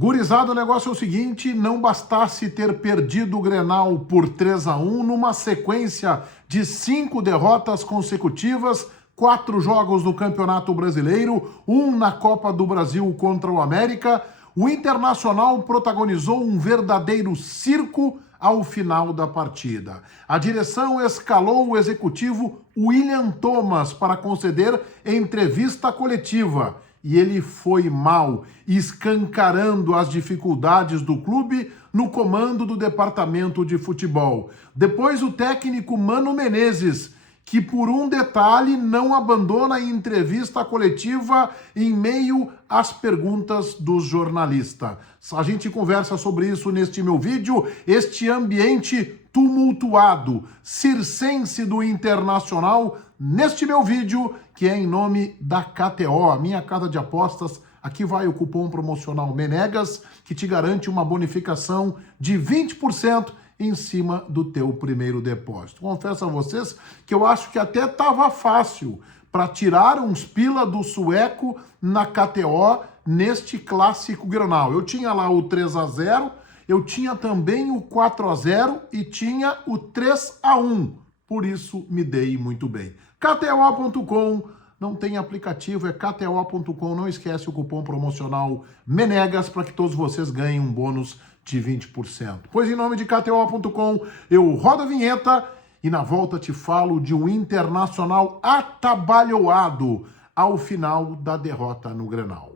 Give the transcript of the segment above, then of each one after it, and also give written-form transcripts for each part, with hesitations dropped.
Gurizada, o negócio é o seguinte, não bastasse ter perdido o Grenal por 3-1, numa sequência de 5 derrotas consecutivas, 4 jogos no Campeonato Brasileiro, 1 na Copa do Brasil contra o América, o Internacional protagonizou um verdadeiro circo ao final da partida. A direção escalou o executivo William Thomas para conceder entrevista coletiva. E ele foi mal, escancarando as dificuldades do clube no comando do departamento de futebol. Depois o técnico Mano Menezes, que por um detalhe não abandona a entrevista coletiva em meio às perguntas dos jornalistas. A gente conversa sobre isso neste meu vídeo, este ambiente tumultuado, circense do Internacional, neste meu vídeo, que é em nome da KTO, a minha casa de apostas. Aqui vai o cupom promocional MENEGAS, que te garante uma bonificação de 20% em cima do teu primeiro depósito. Confesso a vocês que eu acho que até estava fácil para tirar uns pila do sueco na KTO neste clássico Grenal. Eu tinha lá o 3-0, eu tinha também o 4-0 e tinha o 3-1. Por isso me dei muito bem. KTO.com, não tem aplicativo, é KTO.com. Não esquece o cupom promocional MENEGAS para que todos vocês ganhem um bônus de 20%. Pois em nome de KTO.com, eu rodo a vinheta e na volta te falo de um Internacional atabalhoado ao final da derrota no Grenal.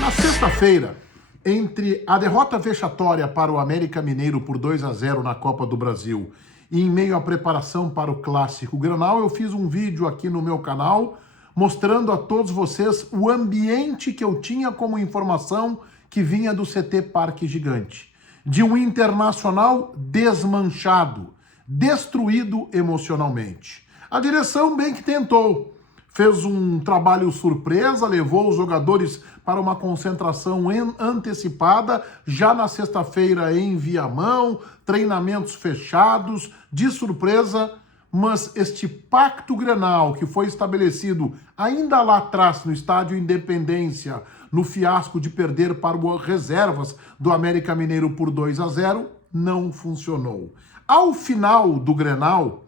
Na sexta-feira, entre a derrota vexatória para o América Mineiro por 2-0 na Copa do Brasil e em meio à preparação para o clássico Grenal, eu fiz um vídeo aqui no meu canal mostrando a todos vocês o ambiente que eu tinha como informação que vinha do CT Parque Gigante, de um Internacional desmanchado, destruído emocionalmente. A direção bem que tentou, fez um trabalho surpresa, levou os jogadores para uma concentração antecipada, já na sexta-feira em Viamão, treinamentos fechados, de surpresa, mas este pacto Grenal que foi estabelecido ainda lá atrás no Estádio Independência, no fiasco de perder para as reservas do América Mineiro por 2-0, não funcionou. Ao final do Grenal,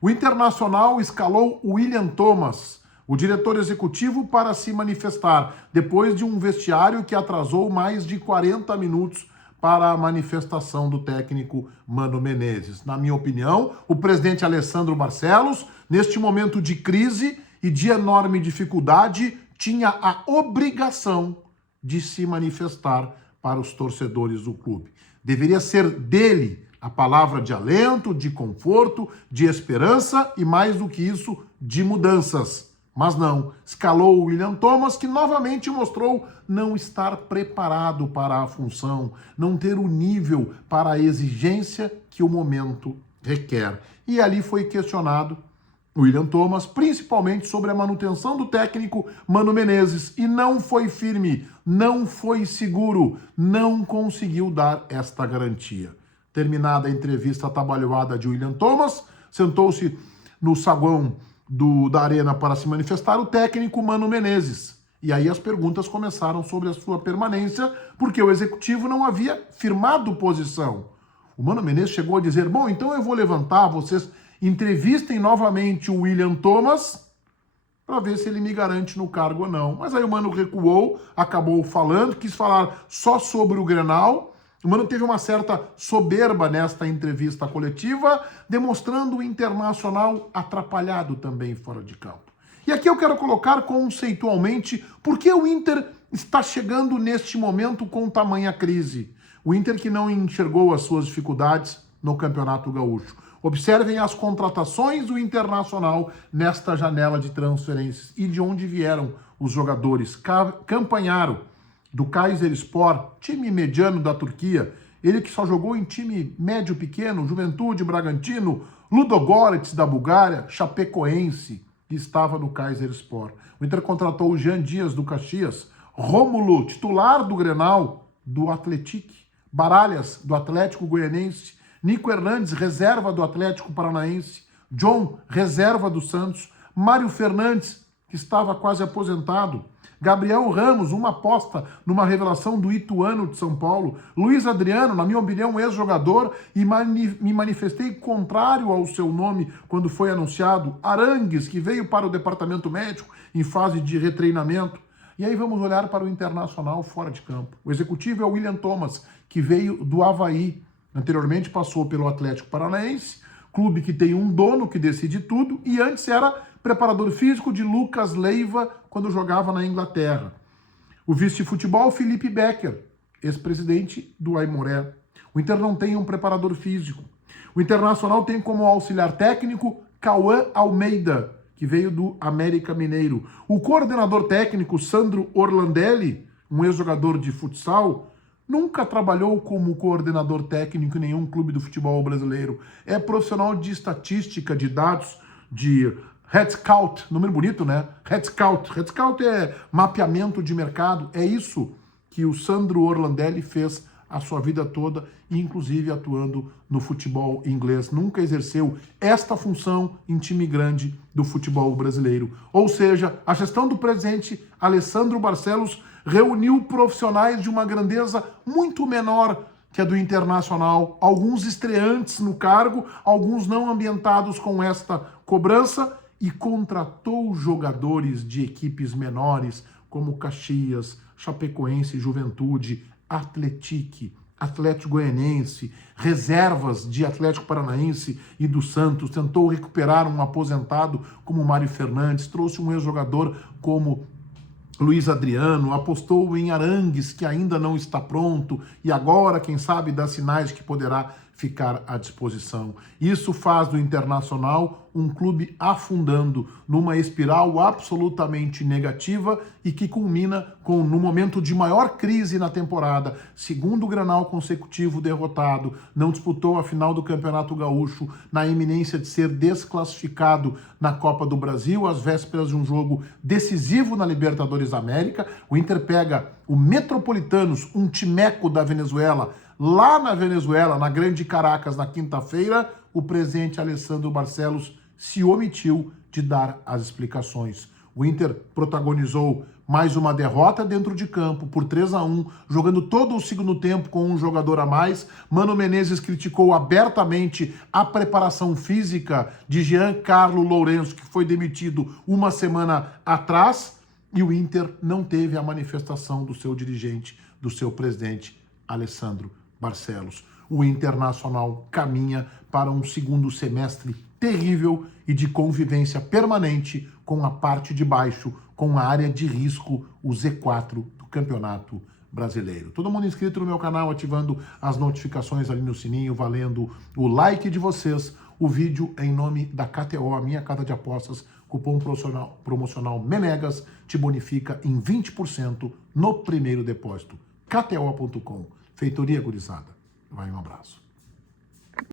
o Internacional escalou o William Thomas, o diretor executivo, para se manifestar, depois de um vestiário que atrasou mais de 40 minutos para a manifestação do técnico Mano Menezes. Na minha opinião, o presidente Alessandro Barcelos, neste momento de crise e de enorme dificuldade, tinha a obrigação de se manifestar para os torcedores do clube. Deveria ser dele a palavra de alento, de conforto, de esperança e, mais do que isso, de mudanças. Mas não, escalou o William Thomas, que novamente mostrou não estar preparado para a função, não ter o nível para a exigência que o momento requer. E ali foi questionado William Thomas, principalmente sobre a manutenção do técnico Mano Menezes, e não foi firme, não foi seguro, não conseguiu dar esta garantia. Terminada a entrevista atabalhoada de William Thomas, sentou-se no saguão da arena para se manifestar o técnico Mano Menezes. E aí as perguntas começaram sobre a sua permanência, porque o executivo não havia firmado posição. O Mano Menezes chegou a dizer, bom, então eu vou levantar, vocês entrevistem novamente o William Thomas para ver se ele me garante no cargo ou não. Mas aí o Mano recuou, acabou falando, quis falar só sobre o Grenal. O Mano teve uma certa soberba nesta entrevista coletiva, demonstrando o Internacional atrapalhado também fora de campo. E aqui eu quero colocar conceitualmente por que o Inter está chegando neste momento com tamanha crise. O Inter que não enxergou as suas dificuldades no Campeonato Gaúcho. Observem as contratações do Internacional nesta janela de transferências e de onde vieram os jogadores. Campanharo, do Kayserispor, time mediano da Turquia, ele que só jogou em time médio pequeno, Juventude, Bragantino, Ludogorets da Bulgária, Chapecoense, que estava no Kayserispor. O Inter contratou o Jean Dias do Caxias, Rômulo, titular do Grenal, do Atlético, Baralhas, do Atlético Goianense, Nico Hernandes, reserva do Atlético Paranaense, John, reserva do Santos, Mário Fernandes, que estava quase aposentado, Gabriel Ramos, uma aposta numa revelação do Ituano de São Paulo. Luiz Adriano, na minha opinião, um ex-jogador, e me manifestei contrário ao seu nome quando foi anunciado. Arangues, que veio para o departamento médico em fase de retreinamento. E aí vamos olhar para o Internacional fora de campo. O executivo é o William Thomas, que veio do Avaí. Anteriormente passou pelo Atlético Paranaense, clube que tem um dono que decide tudo, e antes era preparador físico de Lucas Leiva quando jogava na Inglaterra. O vice-futebol, Felipe Becker, ex-presidente do Aimoré. O Inter não tem um preparador físico. O Internacional tem como auxiliar técnico Cauã Almeida, que veio do América Mineiro. O coordenador técnico, Sandro Orlandelli, um ex-jogador de futsal, nunca trabalhou como coordenador técnico em nenhum clube do futebol brasileiro. É profissional de estatística, de dados, de Head Scout, número bonito, né? Head Scout. Head Scout é mapeamento de mercado. É isso que o Sandro Orlandelli fez a sua vida toda, inclusive atuando no futebol inglês. Nunca exerceu esta função em time grande do futebol brasileiro. Ou seja, a gestão do presidente Alessandro Barcelos reuniu profissionais de uma grandeza muito menor que a do Internacional, alguns estreantes no cargo, alguns não ambientados com esta cobrança, e contratou jogadores de equipes menores, como Caxias, Chapecoense, Juventude, Atlético Goianiense, reservas de Atlético Paranaense e do Santos, tentou recuperar um aposentado como Mário Fernandes, trouxe um ex-jogador como Luiz Adriano, apostou em Arangues, que ainda não está pronto, e agora, quem sabe, dá sinais de que poderá ficar à disposição. Isso faz do Internacional um clube afundando numa espiral absolutamente negativa e que culmina com, no momento de maior crise na temporada, segundo Grenal consecutivo derrotado, não disputou a final do Campeonato Gaúcho, na iminência de ser desclassificado na Copa do Brasil, às vésperas de um jogo decisivo na Libertadores da América. O Inter pega o Metropolitanos, um timeco da Venezuela, lá na Venezuela, na Grande Caracas, na quinta-feira. O presidente Alessandro Barcelos se omitiu de dar as explicações. O Inter protagonizou mais uma derrota dentro de campo por 3-1, jogando todo o segundo tempo com um jogador a mais. Mano Menezes criticou abertamente a preparação física de Giancarlo Lourenço, que foi demitido uma semana atrás, e o Inter não teve a manifestação do seu dirigente, do seu presidente Alessandro Barcelos. O Internacional caminha para um segundo semestre terrível e de convivência permanente com a parte de baixo, com a área de risco, o Z4 do Campeonato Brasileiro. Todo mundo inscrito no meu canal, ativando as notificações ali no sininho, valendo o like de vocês. O vídeo é em nome da KTO, a minha casa de apostas, cupom promocional MENEGAS, te bonifica em 20% no primeiro depósito. KTO.com. Feitoria gurizada. Vai, um abraço.